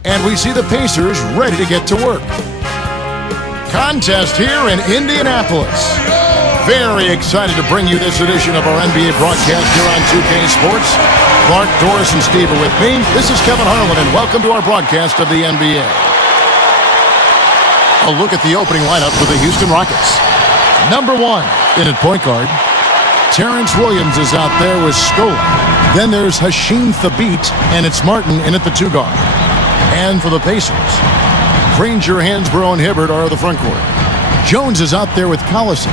And we see the Pacers ready to get to work. Contest here in Indianapolis. Very excited to bring you this edition of our NBA broadcast here on 2K Sports. Clark, Doris, and Steve are with me. This is Kevin Harlan, and welcome to our broadcast of the NBA. A look at the opening lineup for the Houston Rockets. Number 1 in at point guard. Terrence Williams is out there with Scola. Then there's Hasheem Thabeet, and it's Martin in at the 2 guard. And for the Pacers, Granger, Hansbrough, and Hibbert are the front court. Jones is out there with Collison.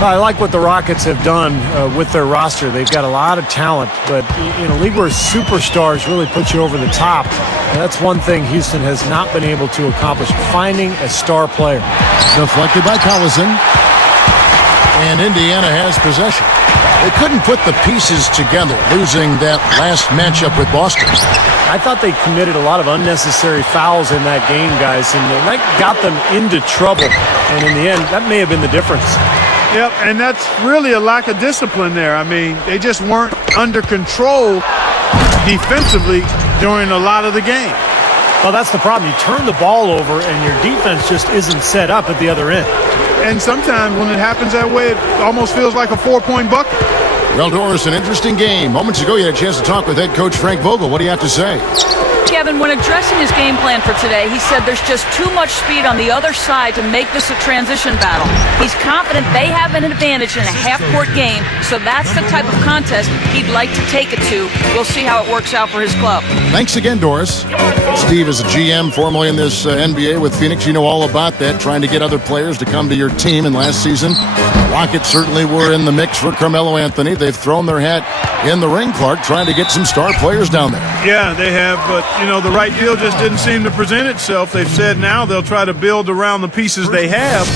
I like what the Rockets have done with their roster. They've got a lot of talent, but in a league where superstars really put you over the top, that's one thing Houston has not been able to accomplish, finding a star player. Deflected by Collison, and Indiana has possession. They couldn't put the pieces together, losing that last matchup with Boston. I thought they committed a lot of unnecessary fouls in that game, guys, and that got them into trouble. And in the end, that may have been the difference. Yep, and that's really a lack of discipline there. I mean, they just weren't under control defensively during a lot of the game. Well, that's the problem. You turn the ball over, and your defense just isn't set up at the other end. And sometimes when it happens that way, it almost feels like a 4-point bucket. Well, Doris, an interesting game. Moments ago, you had a chance to talk with head coach Frank Vogel. What do you have to say? Kevin, when addressing his game plan for today, he said there's just too much speed on the other side to make this a transition battle. He's confident they have an advantage in a half-court game, so that's the type of contest he'd like to take it to. We'll see how it works out for his club. Thanks again, Doris. Steve is a GM formerly in this NBA with Phoenix. You know all about that, trying to get other players to come to your team. And last season, Rockets certainly were in the mix for Carmelo Anthony. They've thrown their hat in the ring, Clark, trying to get some star players down there. Yeah, they have, but, you know, the right deal just didn't seem to present itself. They've said now they'll try to build around the pieces they have,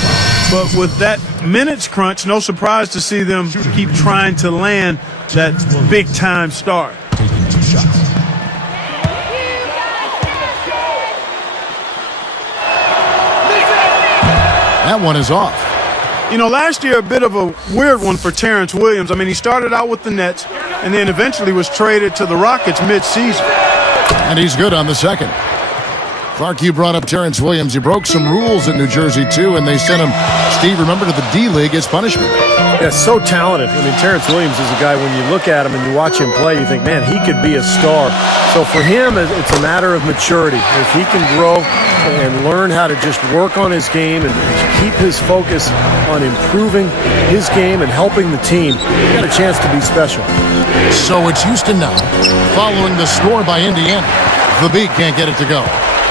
but with that minutes crunch, no surprise to see them keep trying to land that big-time star. That one is off. You know, last year, a bit of a weird one for Terrence Williams. I mean, he started out with the Nets and then eventually was traded to the Rockets mid-season. And he's good on the second. Clark, you brought up Terrence Williams. He broke some rules in New Jersey, too, and they sent him, Steve, remember, to the D-League as punishment. Yeah, so talented. I mean, Terrence Williams is a guy, when you look at him and you watch him play, you think, man, he could be a star. So for him, it's a matter of maturity. If he can grow and learn how to just work on his game and keep his focus on improving his game and helping the team, he's got a chance to be special. So it's Houston now, following the score by Indiana. The Beat can't get it to go.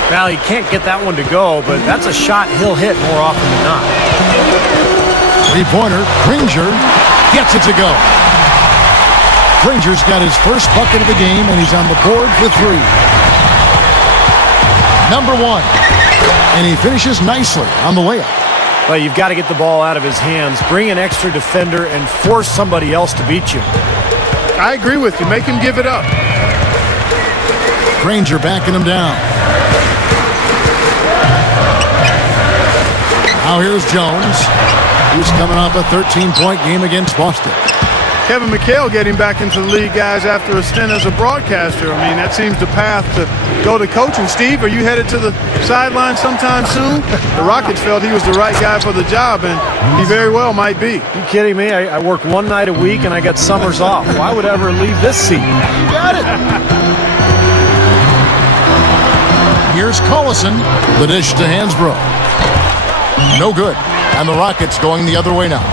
Well, he can't get that one to go, but that's a shot he'll hit more often than not. Three-pointer, Granger gets it to go. Granger's got his first bucket of the game, and he's on the board for 3. Number 1. And he finishes nicely on the layup. Well, you've got to get the ball out of his hands, bring an extra defender, and force somebody else to beat you. I agree with you. Make him give it up. Granger backing him down. Now here's Jones. He's coming off a 13-point game against Boston. Kevin McHale getting back into the league, guys, after a stint as a broadcaster. I mean, that seems the path to go to coaching. Steve, are you headed to the sideline sometime soon? The Rockets felt he was the right guy for the job, and he very well might be. You kidding me? I work one night a week, and I got summers off. Why would I ever leave this seat? You got it. Here's Collison. The dish to Hansbrough. No good. And the Rockets going the other way now.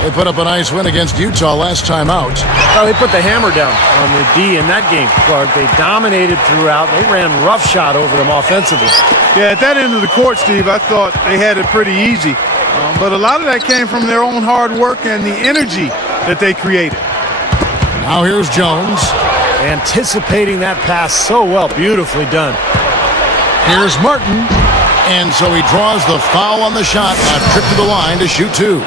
They put up a nice win against Utah last time out. Well, they put the hammer down on the D in that game, Clark. They dominated throughout. They ran roughshod over them offensively. Yeah, at that end of the court, Steve, I thought they had it pretty easy. But a lot of that came from their own hard work and the energy that they created. Now here's Jones. Anticipating that pass so well. Beautifully done. Here's Martin. And so he draws the foul on the shot. A trip to the line to shoot 2.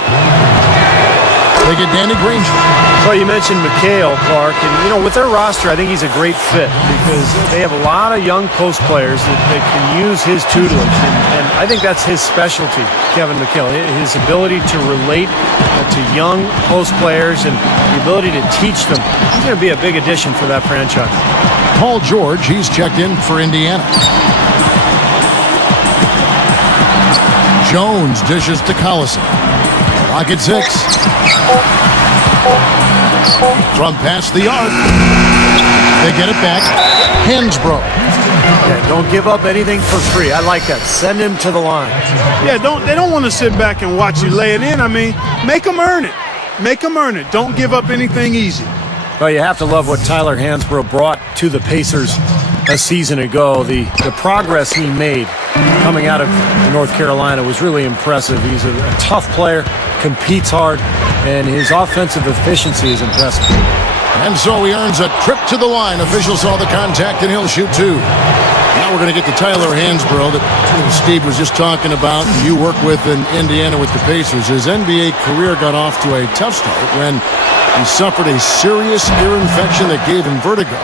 They get Danny Granger. So you mentioned McHale, Clark, and you know, with their roster, I think he's a great fit because they have a lot of young post players that can use his tutelage, and I think that's his specialty, Kevin McHale, his ability to relate to young post players and the ability to teach them. He's going to be a big addition for that franchise. Paul George, he's checked in for Indiana. Jones dishes to Collison. Rocket 6. From past the arc. They get it back. Hansbrough. Yeah, don't give up anything for free. I like that. Send him to the line. Yeah, they don't want to sit back and watch you lay it in. I mean, make them earn it. Make them earn it. Don't give up anything easy. Well, you have to love what Tyler Hansbrough brought to the Pacers a season ago. The progress he made coming out of North Carolina was really impressive. He's a tough player, competes hard, and his offensive efficiency is impressive. And so he earns a trip to the line. Official saw the contact, and he'll shoot 2. Now we're going to get to Tyler Hansbrough that Steve was just talking about. You work with in Indiana with the Pacers. His NBA career got off to a tough start when he suffered a serious ear infection that gave him vertigo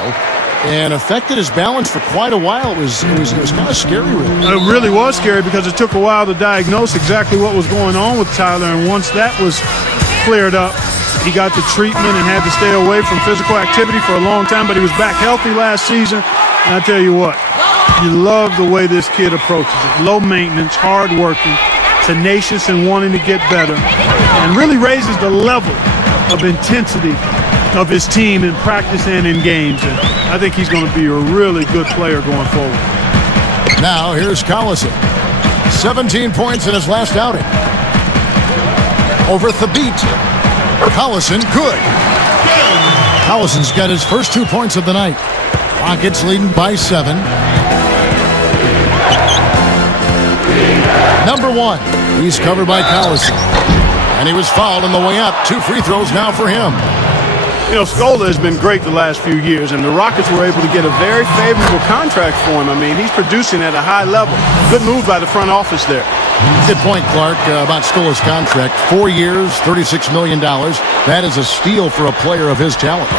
and affected his balance for quite a while. It was kind of scary, really. It really was scary because it took a while to diagnose exactly what was going on with Tyler, and once that was cleared up, he got the treatment and had to stay away from physical activity for a long time, but he was back healthy last season. And I tell you what, you love the way this kid approaches it. Low maintenance, hard working, tenacious and wanting to get better, and really raises the level of intensity of his team in practice and in games. And I think he's going to be a really good player going forward. Now here's Collison. 17 points in his last outing. Over Thabit. Collison good. Collison's got his first 2 points of the night. Rockets leading by 7. Number 1. He's covered by Collison. And he was fouled on the way up. 2 free throws now for him. You know, Scola has been great the last few years, and the Rockets were able to get a very favorable contract for him. I mean, he's producing at a high level. Good move by the front office there. Good point, Clark, about Scola's contract. 4 years, $36 million. That is a steal for a player of his talent.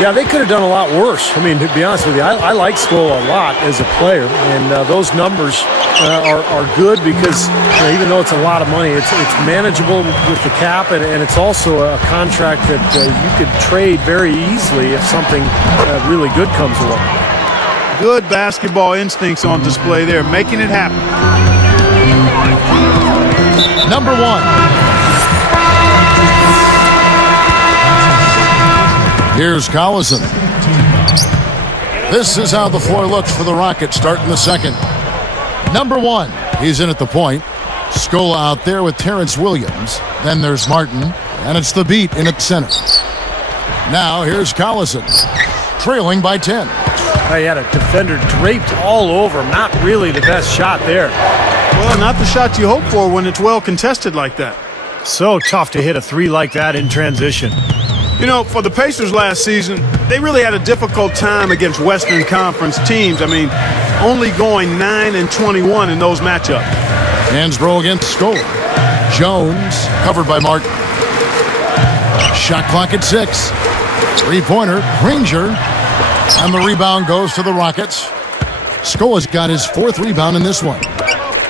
Yeah, they could have done a lot worse. I mean, to be honest with you, I like Scola a lot as a player, and those numbers are good because even though it's a lot of money, it's manageable with the cap, and it's also a contract that you could trade very easily if something really good comes along. Good basketball instincts on display there, making it happen. Number 1. Here's Collison. This is how the floor looks for the Rockets starting the second. Number 1. He's in at the point. Scola out there with Terrence Williams. Then there's Martin. And it's Thabit in at center. Now here's Collison. Trailing by 10. He had a defender draped all over him. Not really the best shot there. Well, not the shot you hope for when it's well contested like that. So tough to hit a 3 like that in transition. You know, for the Pacers last season, they really had a difficult time against Western Conference teams. I mean, only going 9-21 in those matchups. Hansbrough against Scola. Jones covered by Martin. Shot clock at 6. 3-pointer, Granger. And the rebound goes to the Rockets. Scola's got his 4th rebound in this one.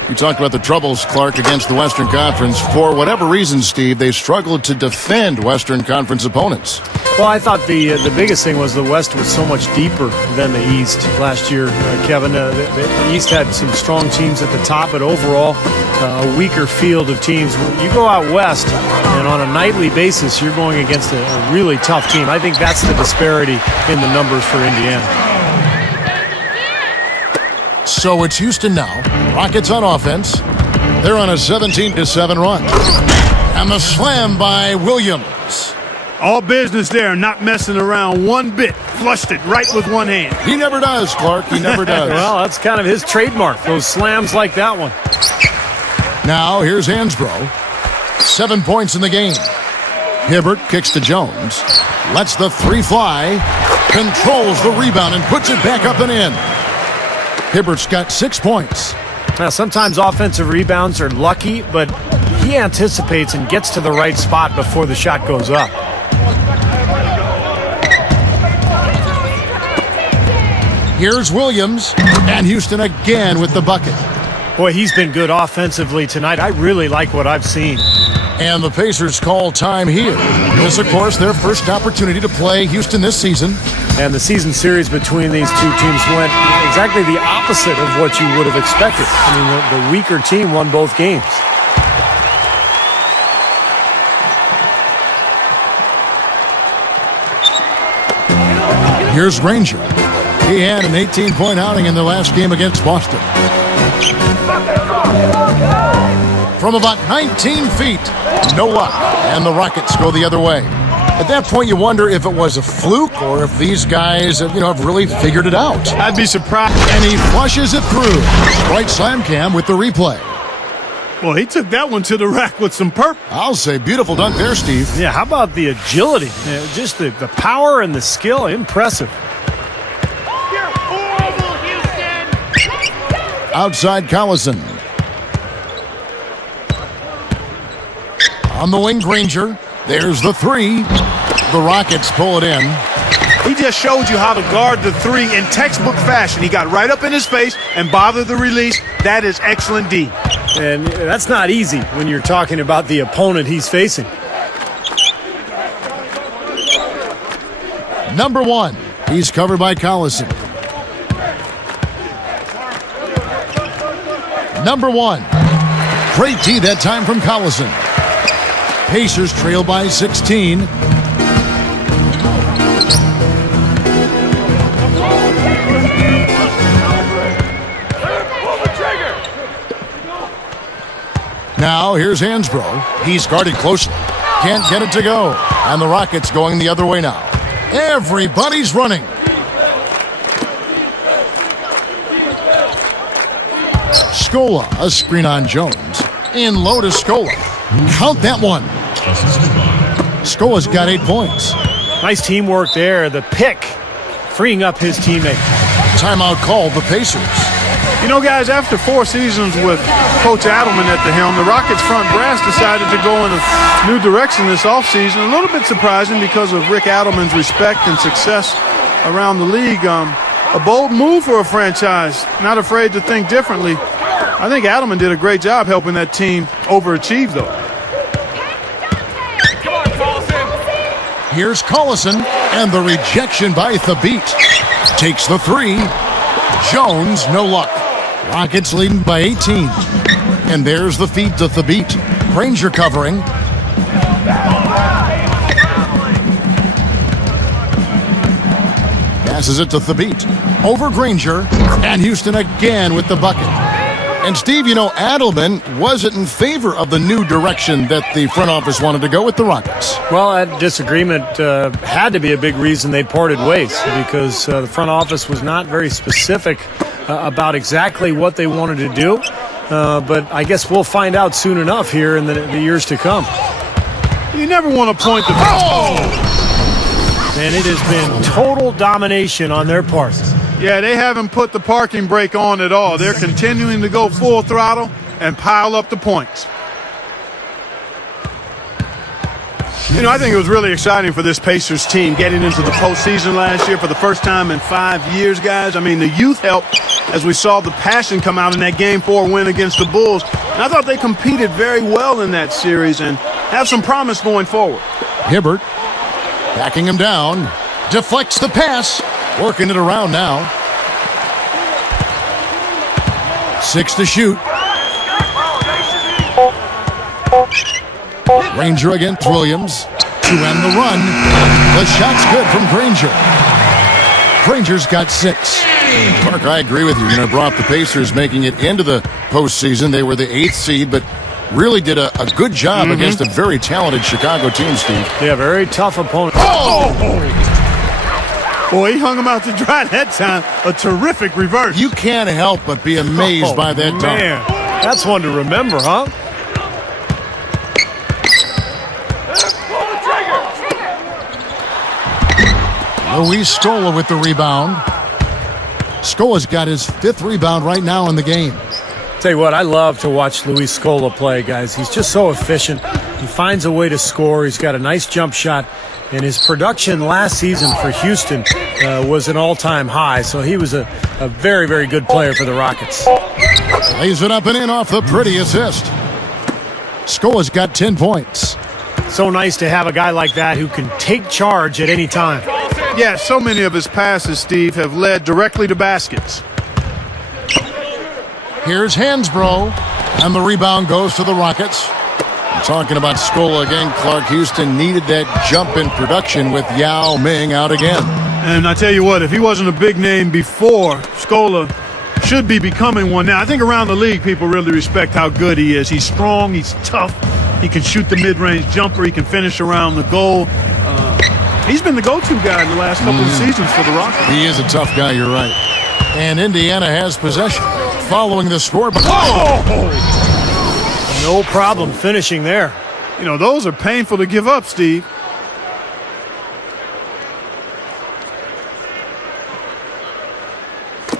You talked about the troubles, Clark, against the Western Conference. For whatever reason, Steve, they struggled to defend Western Conference opponents. Well, I thought the biggest thing was the West was so much deeper than the East last year, Kevin. The East had some strong teams at the top, but overall, a weaker field of teams. You go out West, and on a nightly basis, you're going against a really tough team. I think that's the disparity in the numbers for Indiana. So it's Houston now. Rockets on offense. They're on a 17-7 run. And the slam by Williams. All business there, not messing around one bit. Flushed it right with one hand. He never does, Clark. He never does. Well, that's kind of his trademark, those slams like that one. Now here's Hansbrough. 7 points in the game. Hibbert kicks to Jones. Lets the 3 fly. Controls the rebound and puts it back up and in. Hibbert's got 6 points. Now, sometimes offensive rebounds are lucky, but he anticipates and gets to the right spot before the shot goes up. Here's Williams, and Houston again with the bucket. Boy, he's been good offensively tonight. I really like what I've seen. And the Pacers call time here. This, of course, their first opportunity to play Houston this season. And the season series between these two teams went exactly the opposite of what you would have expected. I mean, the weaker team won both games. Here's Granger. He had an 18-point outing in the last game against Boston. From about 19 feet, no luck, and the Rockets go the other way. At that point, you wonder if it was a fluke or if these guys, have really figured it out. I'd be surprised. And he flushes it through. Right slam cam with the replay. Well, he took that one to the rack with some purpose. I'll say beautiful dunk there, Steve. Yeah, how about the agility? Just the power and the skill, impressive. Outside Collison. On the wing, Granger. There's the three. The Rockets pull it in. He just showed you how to guard the three in textbook fashion. He got right up in his face and bothered the release. That is excellent D. And that's not easy when you're talking about the opponent he's facing. Number one. He's covered by Collison. Number one. Great D that time from Collison. Pacers trail by 16. Now here's Hansbrough. He's guarded closely. Can't get it to go. And the Rockets going the other way now. Everybody's running. Scola, a screen on Jones. In low to Scola. Count that one. Scola's got 8 points. Nice teamwork there. The pick, freeing up his teammate. Timeout called the Pacers. You know, guys, after 4 seasons with Coach Adelman at the helm, the Rockets front brass decided to go in a new direction this offseason. A little bit surprising because of Rick Adelman's respect and success around the league. A bold move for a franchise, not afraid to think differently. I think Adelman did a great job helping that team overachieve, though. Here's Collison, and the rejection by Thabit. Takes the three. Jones, no luck. Rockets leading by 18. And there's the feed to Thabit. Granger covering. Passes it to Thabit. Over Granger. And Houston again with the bucket. And Steve, Adelman wasn't in favor of the new direction that the front office wanted to go with the Rockets. Well, that disagreement had to be a big reason they parted ways, because the front office was not very specific about exactly what they wanted to do. But I guess we'll find out soon enough here in the years to come. You never want to point the... And it has been total domination on their part. Yeah, they haven't put the parking brake on at all. They're continuing to go full throttle and pile up the points. I think it was really exciting for this Pacers team getting into the postseason last year for the first time in 5 years, guys. I mean, the youth helped as we saw the passion come out in that Game 4 win against the Bulls. And I thought they competed very well in that series and have some promise going forward. Hibbert backing him down. Deflects the pass. Working it around now. 6 to shoot. Granger against Williams. To end the run. The shot's good from Granger. Granger's got 6. Mark, I agree with you. I brought the Pacers making it into the postseason. They were the 8th seed, but really did a good job against a very talented Chicago team, Steve. Yeah, very tough opponent. Boy, he hung him out to dry that time. A terrific reverse. You can't help but be amazed by that dunk. Man, that's one to remember, huh? Luis Scola with the rebound. Scola's got his 5th rebound right now in the game. Tell you what, I love to watch Luis Scola play, guys. He's just so efficient. He finds a way to score. He's got a nice jump shot. And his production last season for Houston was an all-time high. So he was a very, very good player for the Rockets. Lays it up and in off the pretty assist. Scola's got 10 points. So nice to have a guy like that who can take charge at any time. Yeah, so many of his passes, Steve, have led directly to baskets. Here's Hansbrough, and the rebound goes to the Rockets. I'm talking about Scola again. Clark, Houston needed that jump in production with Yao Ming out again. And I tell you what, if he wasn't a big name before, Scola should be becoming one now. I think around the league, people really respect how good he is. He's strong, he's tough, he can shoot the mid-range jumper, he can finish around the goal. He's been the go-to guy the last couple of seasons for the Rockets. He is a tough guy, you're right. And Indiana has possession following the score. But No problem finishing there. You know, those are painful to give up, Steve.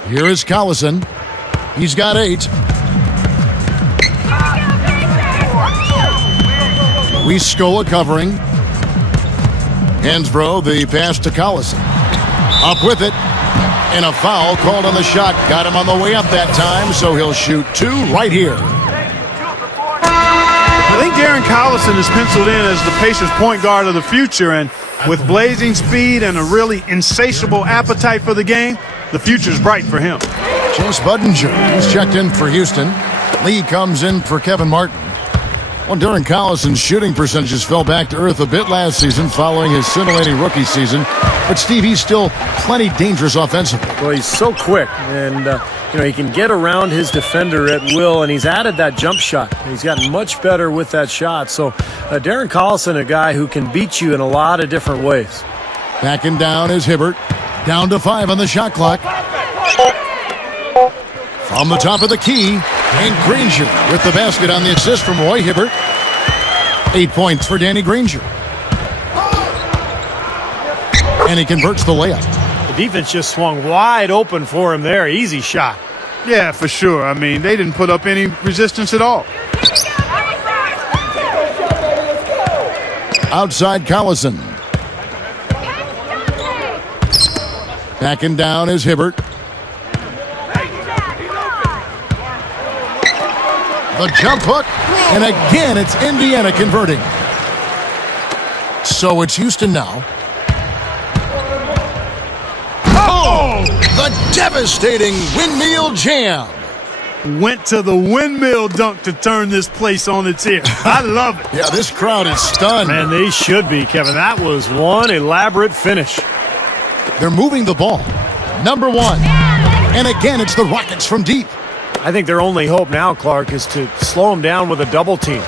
Here is Collison. He's got 8. Luis Scola covering. Hansbrough, the pass to Collison. Up with it. And a foul called on the shot. Got him on the way up that time, so he'll shoot 2 right here. I think Darren Collison is penciled in as the Pacers' point guard of the future, and with blazing speed and a really insatiable appetite for the game, the future's bright for him. Chase Budinger, he's checked in for Houston. Lee comes in for Kevin Martin. Well, Darren Collison's shooting percentages fell back to earth a bit last season following his scintillating rookie season. But, Steve, he's still plenty dangerous offensively. Well, he's so quick, and he can get around his defender at will, and he's added that jump shot. He's gotten much better with that shot. So, Darren Collison, a guy who can beat you in a lot of different ways. Backing down is Hibbert. Down to 5 on the shot clock. From the top of the key, and Granger with the basket on the assist from Roy Hibbert. 8 points for Danny Granger. And he converts the layup. The defense just swung wide open for him there. Easy shot. Yeah, for sure. I mean, they didn't put up any resistance at all. Outside Collison. Backing down is Hibbert. The jump hook, and again it's Indiana converting. So it's Houston now. Oh! The devastating windmill jam. Went to the windmill dunk to turn this place on its ear. I love it. Yeah, this crowd is stunned. Man, they should be, Kevin. That was one elaborate finish. They're moving the ball. Number 1. And again, it's the Rockets from deep. I think their only hope now, Clark, is to slow him down with a double team.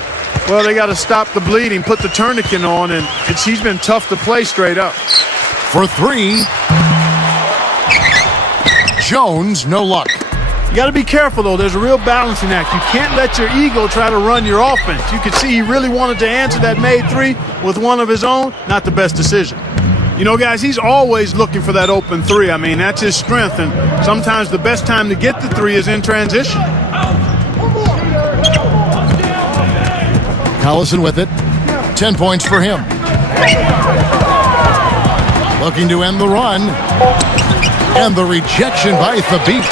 Well, they got to stop the bleeding, put the tourniquet on, and he's been tough to play straight up. For 3. Jones, no luck. You got to be careful, though. There's a real balancing act. You can't let your ego try to run your offense. You could see he really wanted to answer that made 3 with one of his own. Not the best decision. You know, guys, he's always looking for that open 3. I mean, that's his strength, and sometimes the best time to get the 3 is in transition. Collison with it. 10 points for him. Looking to end the run. And the rejection by Thabit.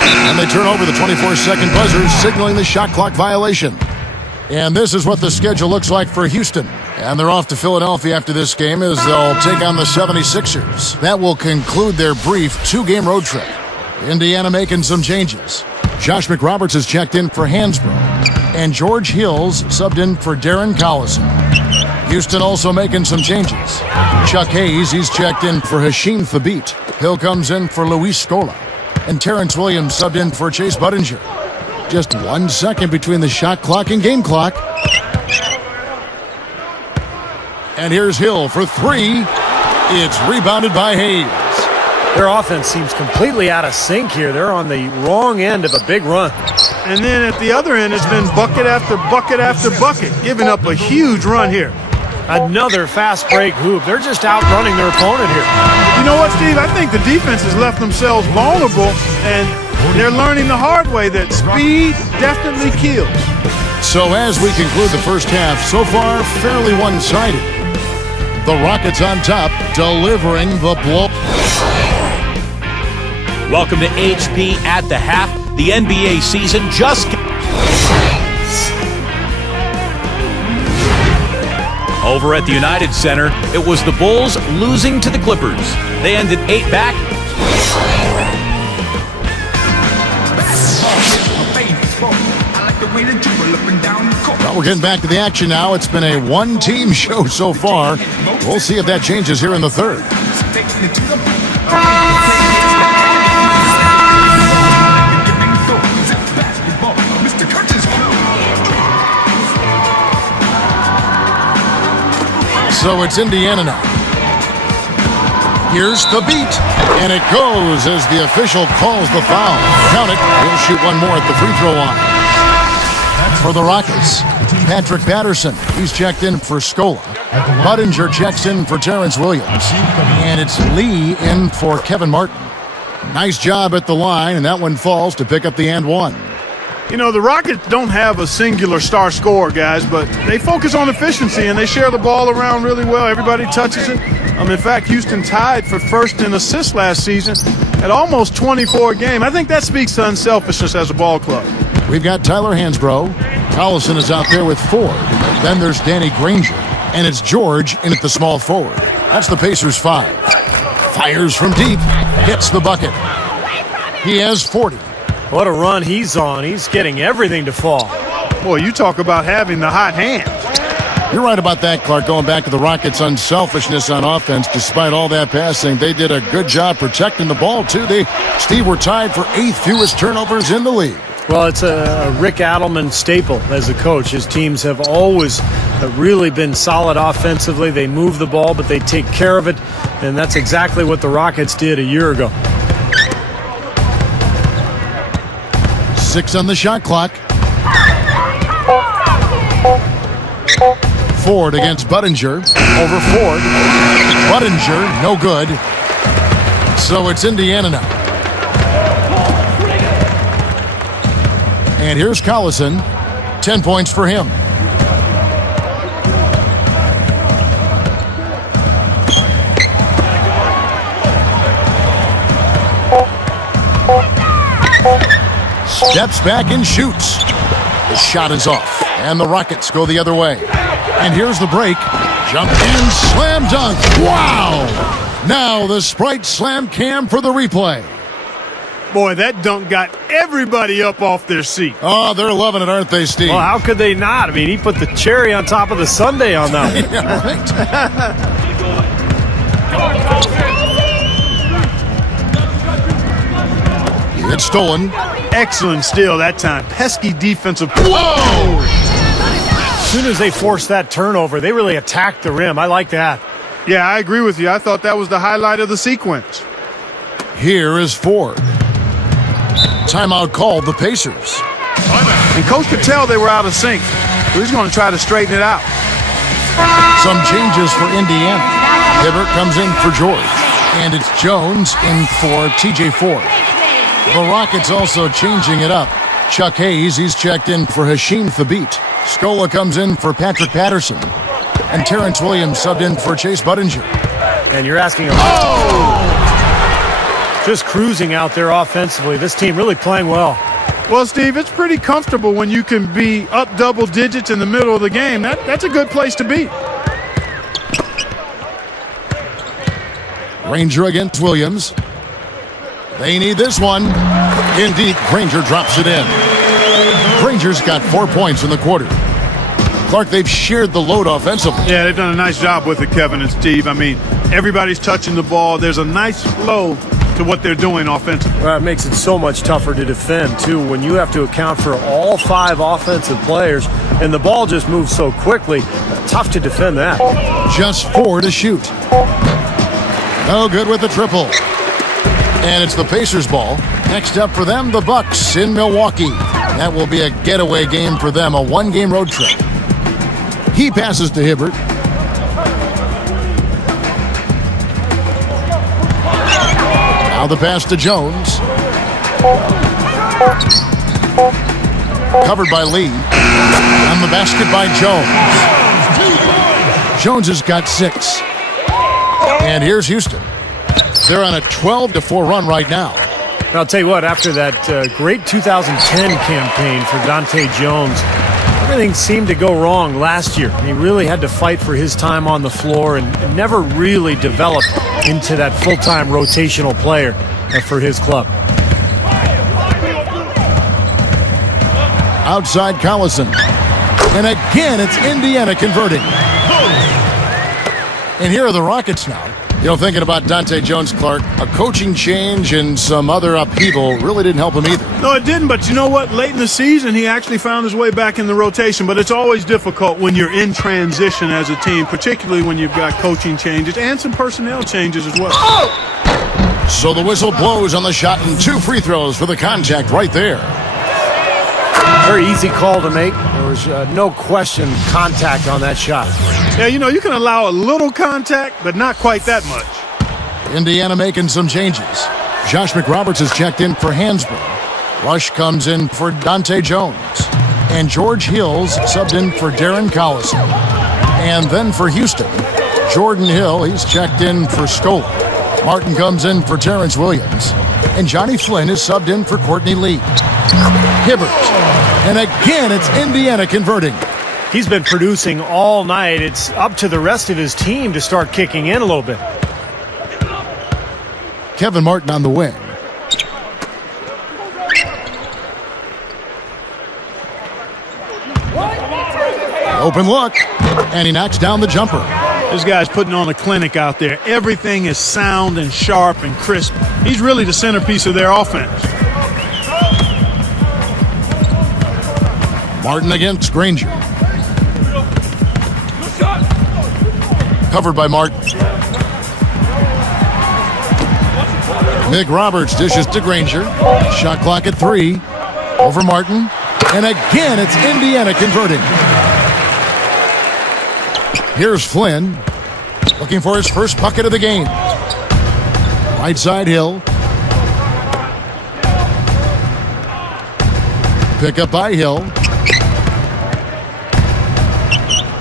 And they turn over the 24-second buzzer, signaling the shot clock violation. And this is what the schedule looks like for Houston. And they're off to Philadelphia after this game as they'll take on the 76ers. That will conclude their brief 2-game road trip. Indiana making some changes. Josh McRoberts has checked in for Hansbrough. And George Hills subbed in for Darren Collison. Houston also making some changes. Chuck Hayes, he's checked in for Hashim Thabit. Hill comes in for Luis Scola. And Terrence Williams subbed in for Chase Budinger. Just 1 second between the shot clock and game clock. And here's Hill for 3. It's rebounded by Hayes. Their offense seems completely out of sync here. They're on the wrong end of a big run. And then at the other end, it's been bucket after bucket after bucket, giving up a huge run here. Another fast break hoop. They're just outrunning their opponent here. You know what, Steve? I think the defense has left themselves vulnerable, and they're learning the hard way that speed definitely kills. So as we conclude the first half, so far fairly one-sided. The Rockets on top, delivering the blow. Welcome to HP at the half. The NBA season just... Over at the United Center, it was the Bulls losing to the Clippers. They ended 8 back. Well, we're getting back to the action now. It's been a one-team show so far. We'll see if that changes here in the third. So it's Indiana now. Here's the beat, and it goes as the official calls the foul. Count it. He'll shoot one more at the free throw line. For the Rockets, Patrick Patterson. He's checked in for Scola. Budinger checks in for Terrence Williams. And it's Lee in for Kevin Martin. Nice job at the line, and that one falls to pick up the and one. You know, the Rockets don't have a singular star scorer, guys, but they focus on efficiency, and they share the ball around really well. Everybody touches it. In fact, Houston tied for first in assists last season at almost 24 a game. I think that speaks to unselfishness as a ball club. We've got Tyler Hansbrough. Collison is out there with Ford. Then there's Danny Granger. And it's George in at the small forward. That's the Pacers' 5. Fires from deep. Hits the bucket. He has 40. What a run he's on. He's getting everything to fall. Boy, you talk about having the hot hand. You're right about that, Clark. Going back to the Rockets' unselfishness on offense, despite all that passing, they did a good job protecting the ball, too. Steve, were tied for 8th fewest turnovers in the league. Well, it's a Rick Adelman staple as a coach. His teams have always really been solid offensively. They move the ball, but they take care of it, and that's exactly what the Rockets did a year ago. 6 on the shot clock. Ford against Budinger. Over Ford. Budinger, no good. So it's Indiana now. And here's Collison. 10 points for him. Steps back and shoots. The shot is off. And the Rockets go the other way. And here's the break. Jump in, slam dunk. Wow! Now the Sprite Slam Cam for the replay. Boy, that dunk got everybody up off their seat. Oh, they're loving it, aren't they, Steve? Well, how could they not? I mean, he put the cherry on top of the sundae on that one. Yeah, right. It's stolen. Excellent steal that time. Pesky defensive. Whoa! As soon as they forced that turnover, they really attacked the rim. I like that. Yeah, I agree with you. I thought that was the highlight of the sequence. Here is Ford. Timeout called the Pacers. And Coach could tell they were out of sync. So he's going to try to straighten it out. Some changes for Indiana. Hibbert comes in for George. And it's Jones in for TJ Ford. The Rockets also changing it up. Chuck Hayes, he's checked in for Hasheem Thabeet. Scola comes in for Patrick Patterson. And Terrence Williams subbed in for Chase Budinger. And you're asking him. Just cruising out there offensively. This team really playing well. Well, Steve, it's pretty comfortable when you can be up double digits in the middle of the game. That's a good place to be. Granger against Williams. They need this one. Indeed, Granger drops it in. Granger's got 4 points in the quarter. Clark, they've shared the load offensively. Yeah, they've done a nice job with it, Kevin and Steve. I mean, everybody's touching the ball. There's a nice flow to what they're doing offensively. Well, it makes it so much tougher to defend, too, when you have to account for all 5 offensive players, and the ball just moves so quickly. Tough to defend that. Just 4 to shoot. No good with the triple. And it's the Pacers' ball. Next up for them, the Bucks in Milwaukee. That will be a getaway game for them, a 1-game road trip. He passes to Hibbert. Now the pass to Jones. Covered by Lee. On the basket by Jones. Jones has got 6. And here's Houston. They're on a 12-4 run right now. I'll tell you what, after that great 2010 campaign for Dante Jones, everything seemed to go wrong last year. He really had to fight for his time on the floor and never really developed into that full-time rotational player for his club. Outside Collison. And again, it's Indiana converting. And here are the Rockets now. You know, thinking about Dante Jones-Clark, a coaching change and some other upheaval really didn't help him either. No, it didn't, but you know what? Late in the season, he actually found his way back in the rotation, but it's always difficult when you're in transition as a team, particularly when you've got coaching changes and some personnel changes as well. So the whistle blows on the shot and 2 free throws for the contact right there. Very easy call to make. There was no question contact on that shot. Yeah, you know, you can allow a little contact, but not quite that much. Indiana making some changes. Josh McRoberts is checked in for Hansbrough. Rush comes in for Dante Jones. And George Hills subbed in for Darren Collison. And then for Houston, Jordan Hill, he's checked in for Scola. Martin comes in for Terrence Williams. And Johnny Flynn is subbed in for Courtney Lee. Hibbert. And again, it's Indiana converting. He's been producing all night. It's up to the rest of his team to start kicking in a little bit. Kevin Martin on the wing. Open look. And he knocks down the jumper. This guy's putting on a clinic out there. Everything is sound and sharp and crisp. He's really the centerpiece of their offense. Martin against Granger. Covered by Martin. McRoberts dishes to Granger. Shot clock at 3. Over Martin. And again, it's Indiana converting. Here's Flynn. Looking for his first bucket of the game. Right side Hill. Pick up by Hill.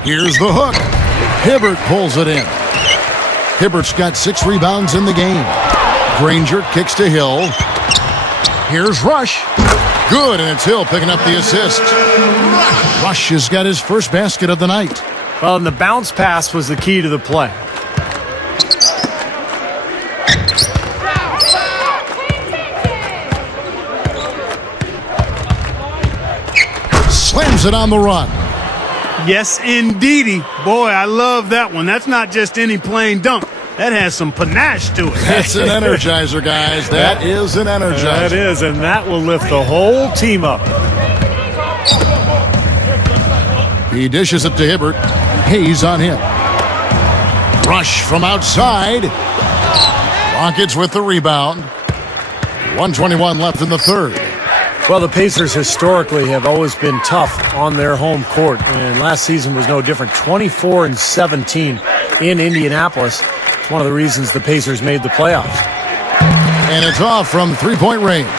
Here's the hook. Hibbert pulls it in. Hibbert's got 6 rebounds in the game. Granger kicks to Hill. Here's Rush. Good, and it's Hill picking up the assist. Rush has got his first basket of the night. Well, and the bounce pass was the key to the play. Slams it on the run. Yes, indeedy. Boy, I love that one. That's not just any plain dunk. That has some panache to it. That's an energizer, guys. That is an energizer. That is, and that will lift the whole team up. He dishes it to Hibbert. Hayes on him. Rush from outside. Rockets with the rebound. 1:21 left in the third. Well, the Pacers historically have always been tough on their home court, and last season was no different. 24-17 in Indianapolis. It's one of the reasons the Pacers made the playoffs. And it's off from three-point range.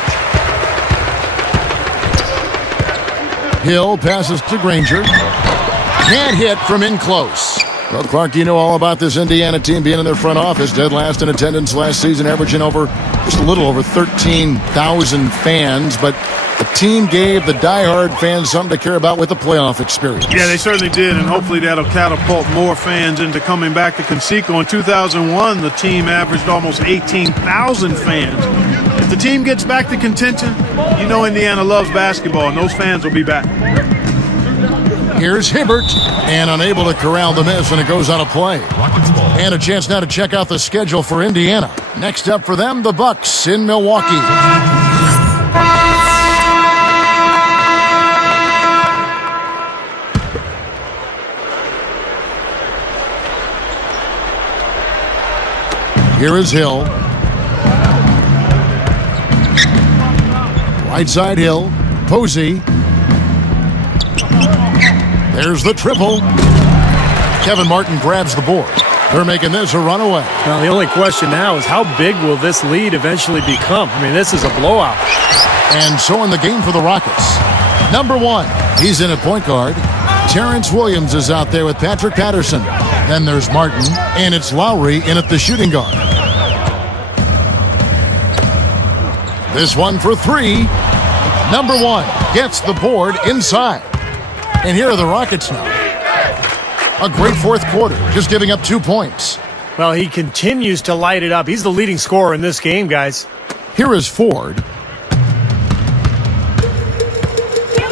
Hill passes to Granger. Can't hit from in close. Well, Clark, you know all about this Indiana team being in their front office. Dead last in attendance last season, averaging just a little over 13,000 fans. But the team gave the diehard fans something to care about with the playoff experience. Yeah, they certainly did, and hopefully that'll catapult more fans into coming back to Conseco. In 2001, the team averaged almost 18,000 fans. If the team gets back to contention, you know Indiana loves basketball, and those fans will be back. Here's Hibbert, and unable to corral the miss, and it goes out of play. And a chance now to check out the schedule for Indiana. Next up for them, the Bucks in Milwaukee. Here is Hill. Right side Hill. Posey. There's the triple. Kevin Martin grabs the board. They're making this a runaway. Now, the only question now is how big will this lead eventually become? I mean, this is a blowout. And so in the game for the Rockets. Number 1, he's in at point guard. Terrence Williams is out there with Patrick Patterson. Then there's Martin, and it's Lowry in at the shooting guard. This one for 3. Number 1 gets the board inside. And here are the Rockets now. A great fourth quarter, just giving up 2 points. Well, he continues to light it up. He's the leading scorer in this game, guys. Here is Ford.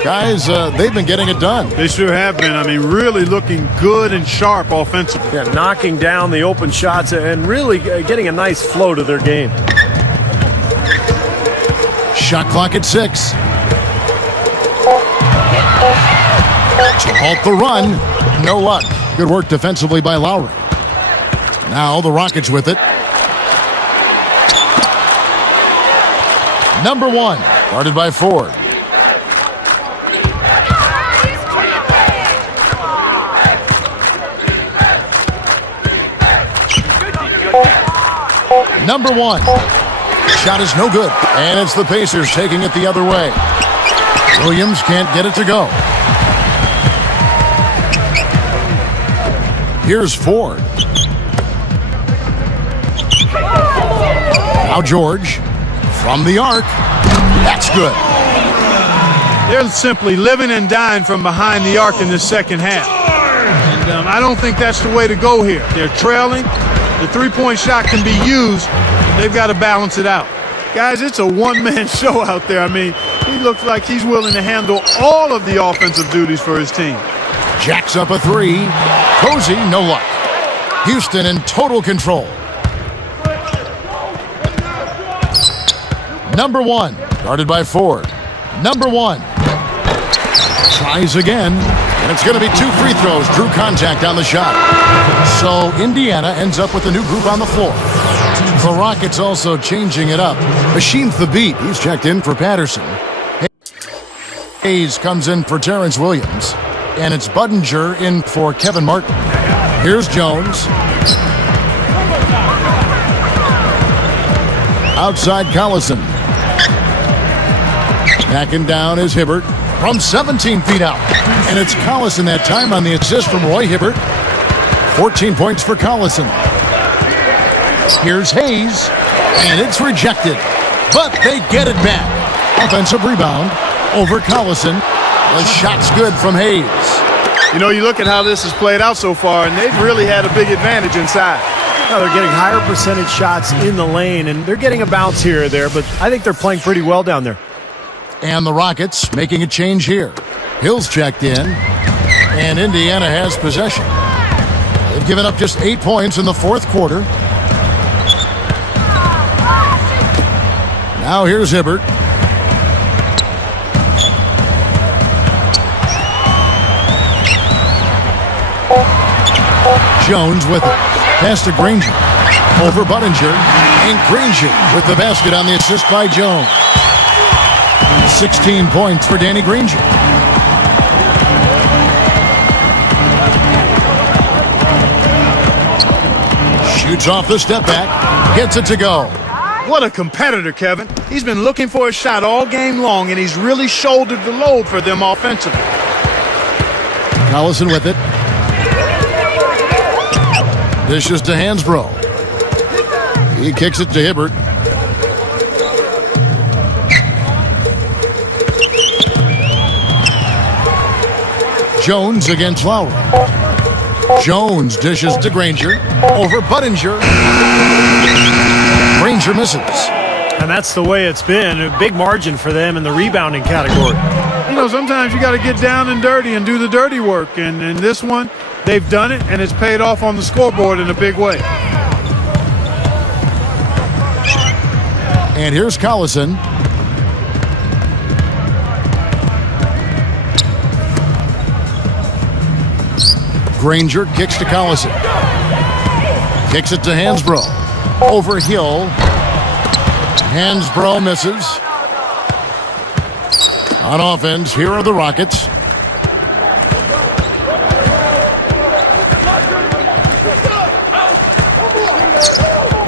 Guys, they've been getting it done. They sure have been. I mean, really looking good and sharp offensively. Yeah, knocking down the open shots and really getting a nice flow to their game. Shot clock at 6. To halt the run, no luck. Good work defensively by Lowry. Now the Rockets with it. Number 1, guarded by Ford. Number 1. Shot is no good. And it's the Pacers taking it the other way. Williams can't get it to go. Here's Ford. Now George. From the arc. That's good. They're simply living and dying from behind the arc in this second half. And I don't think that's the way to go here. They're trailing. The three-point shot can be used. They've got to balance it out. Guys, it's a one-man show out there. I mean, he looks like he's willing to handle all of the offensive duties for his team. Jacks up a 3. Cozy, no luck. Houston in total control. Number 1, guarded by Ford. Number 1. Tries again. And it's going to be 2 free throws. Drew contact on the shot. So Indiana ends up with a new group on the floor. The Rockets also changing it up. Hashim Thabit, he's checked in for Patterson. Hayes comes in for Terrence Williams. And it's Budinger in for Kevin Martin. Here's Jones. Outside Collison. Backing down is Hibbert from 17 feet out. And it's Collison that time on the assist from Roy Hibbert. 14 points for Collison. Here's Hayes. And it's rejected. But they get it back. Offensive rebound over Collison. The shot's good from Hayes. You know, you look at how this has played out so far, and they've really had a big advantage inside. Now they're getting higher percentage shots in the lane, and they're getting a bounce here or there, but I think they're playing pretty well down there. And the Rockets making a change here. Hill's checked in, and Indiana has possession. They've given up just 8 points in the fourth quarter. Now here's Hibbert. Jones with it. Pass to Granger. Over Budinger. And Granger with the basket on the assist by Jones. 16 points for Danny Granger. Shoots off the step back. Gets it to go. What a competitor, Kevin. He's been looking for a shot all game long, and he's really shouldered the load for them offensively. Collison with it. Dishes to Hansbrough. He kicks it to Hibbert. Jones against Lowry. Jones dishes to Granger. Over Budinger. Granger misses. And that's the way it's been. A big margin for them in the rebounding category. You know, sometimes you got to get down and dirty and do the dirty work. And in this one, they've done it, and it's paid off on the scoreboard in a big way. And here's Collison. Granger kicks to Collison. Kicks it to Hansbrough. Over Hill. Hansbrough misses. On offense, here are the Rockets.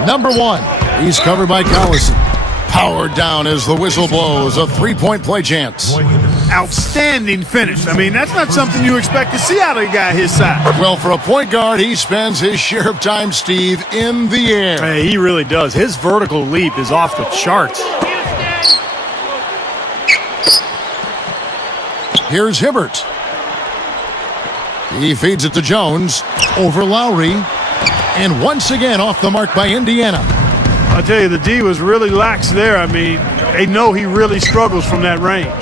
Number 1. He's covered by Collison. Powered down as the whistle blows. A three-point play chance. Outstanding finish. I mean, that's not something you expect to see out of a guy his size. Well, for a point guard, he spends his share of time, Steve, in the air. Hey, he really does. His vertical leap is off the charts. Here's Hibbert. He feeds it to Jones. Over Lowry. And once again off the mark by Indiana. I tell you, the D was really lax there. I mean, they know he really struggles from that range.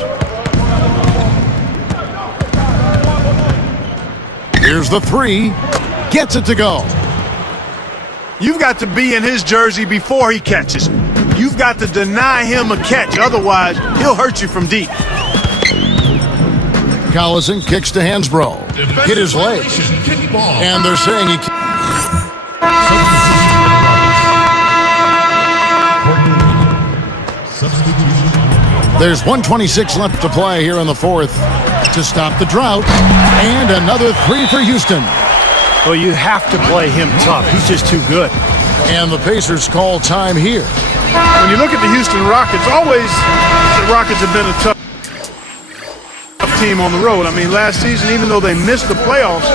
Here's the three. Gets it to go. You've got to be in his jersey before he catches. You've got to deny him a catch. Otherwise, he'll hurt you from deep. Collison kicks to Hansbrough. Hit his leg. And they're saying he... There's 1:26 left to play here in the fourth to stop the drought. And another three for Houston. Well, you have to play him tough. He's just too good. And the Pacers call time here. When you look at the Houston Rockets, always the Rockets have been a tough team on the road. I mean, last season, even though they missed the playoffs,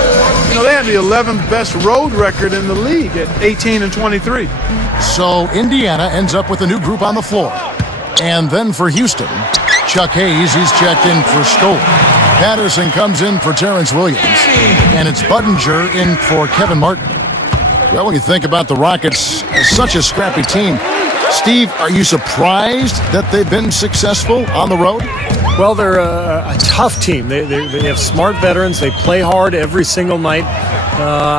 they had the 11th best road record in the league at 18-23. So Indiana ends up with a new group on the floor. And then for Houston, Chuck Hayes, he's checked in for Scola. Patterson comes in for Terrence Williams. And it's Budinger in for Kevin Martin. Well, when you think about the Rockets, such a scrappy team, Steve, are you surprised that they've been successful on the road? Well, they're a tough team. They have smart veterans. They play hard every single night.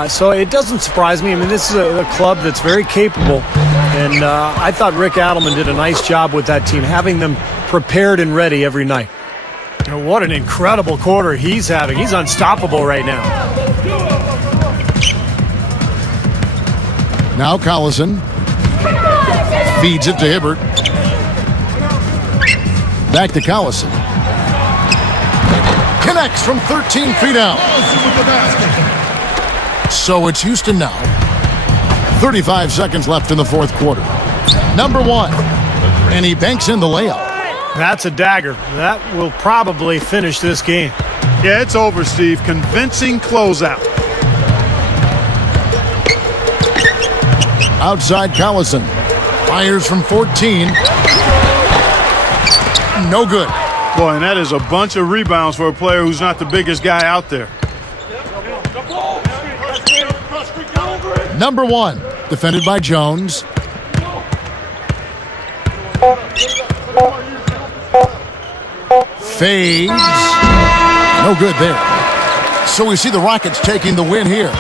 So it doesn't surprise me. I mean, this is a club that's very capable. And I thought Rick Adelman did a nice job with that team, having them prepared and ready every night. What an incredible quarter he's having. He's unstoppable right now. Now Collison feeds it to Hibbert. Back to Collison. Connects from 13 feet out. So it's Houston now. 35 seconds left in the fourth quarter. Number one. And he banks in the layup. That's a dagger. That will probably finish this game. Yeah, it's over, Steve. Convincing closeout. Outside Collison. Fires from 14. No good. Boy, and that is a bunch of rebounds for a player who's not the biggest guy out there. Number one. Defended by Jones. Fades. No good there. So we see the Rockets taking the win here.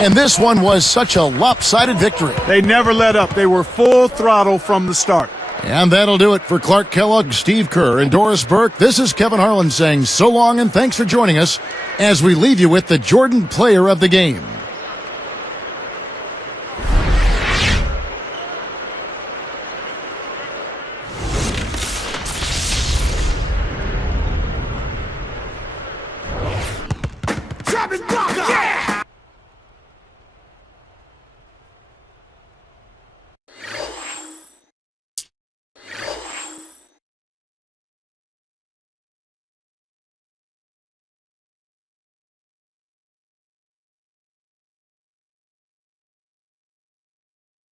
And this one was such a lopsided victory. They never let up. They were full throttle from the start. And that'll do it for Clark Kellogg, Steve Kerr, and Doris Burke. This is Kevin Harlan saying so long and thanks for joining us as we leave you with the Jordan Player of the Game.